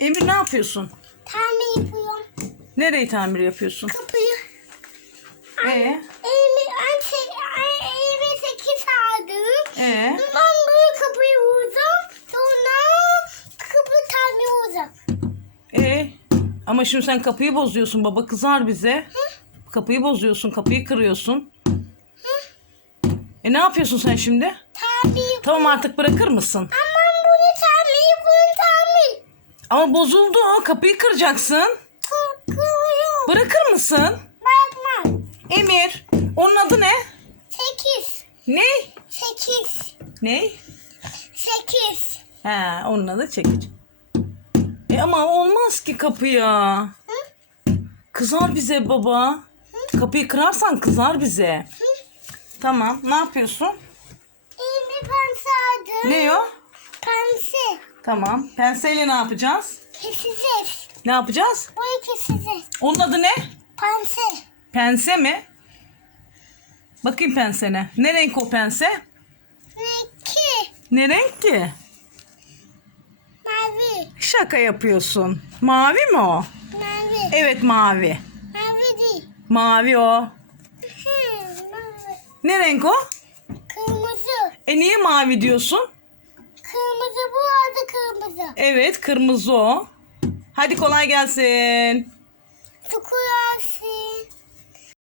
Emir ne yapıyorsun? Tamir yapıyorum. Nereyi tamir yapıyorsun? Kapıyı. Ee, Elimi önce elime sekiz aldım. ee, Ben böyle kapıyı vurdum. Sonra kapı tamir olacak. ee. Ama şimdi sen kapıyı bozuyorsun. Baba kızar bize. Kapıyı bozuyorsun, kapıyı kırıyorsun. E ne yapıyorsun sen şimdi? Tamir. Tamam artık bırakır mısın? Aman bunu tamir, bunu tamir. Ama bozuldu o. Kapıyı kıracaksın. Korkuyorum. Bırakır mısın? Bakmam. Emir. Onun adı ne? Sekiz. Ne? Sekiz. Ne? Sekiz. He, onun adı çekiç. E ama olmaz ki kapıya. Hı? Kızar bize baba. Kapıyı kırarsan kızar bize. Hı? Tamam. Ne yapıyorsun? Elime pense aldım. Ne o? Pense. Tamam. Penseyle ne yapacağız? Keseceğiz. Ne yapacağız? Burayı keseceğiz. Onun adı ne? Pense. Pense mi? Bakayım pensene. Ne renk o pense? Ne ki? Ne renk ki? Mavi. Şaka yapıyorsun. Mavi mi o? Mavi. Evet mavi. Mavi değil. Mavi o. Hı, mavi. Ne renk o? Kırmızı. E niye mavi diyorsun? Kırmızı bu arada kırmızı. Evet kırmızı o. Hadi kolay gelsin. Çukurası.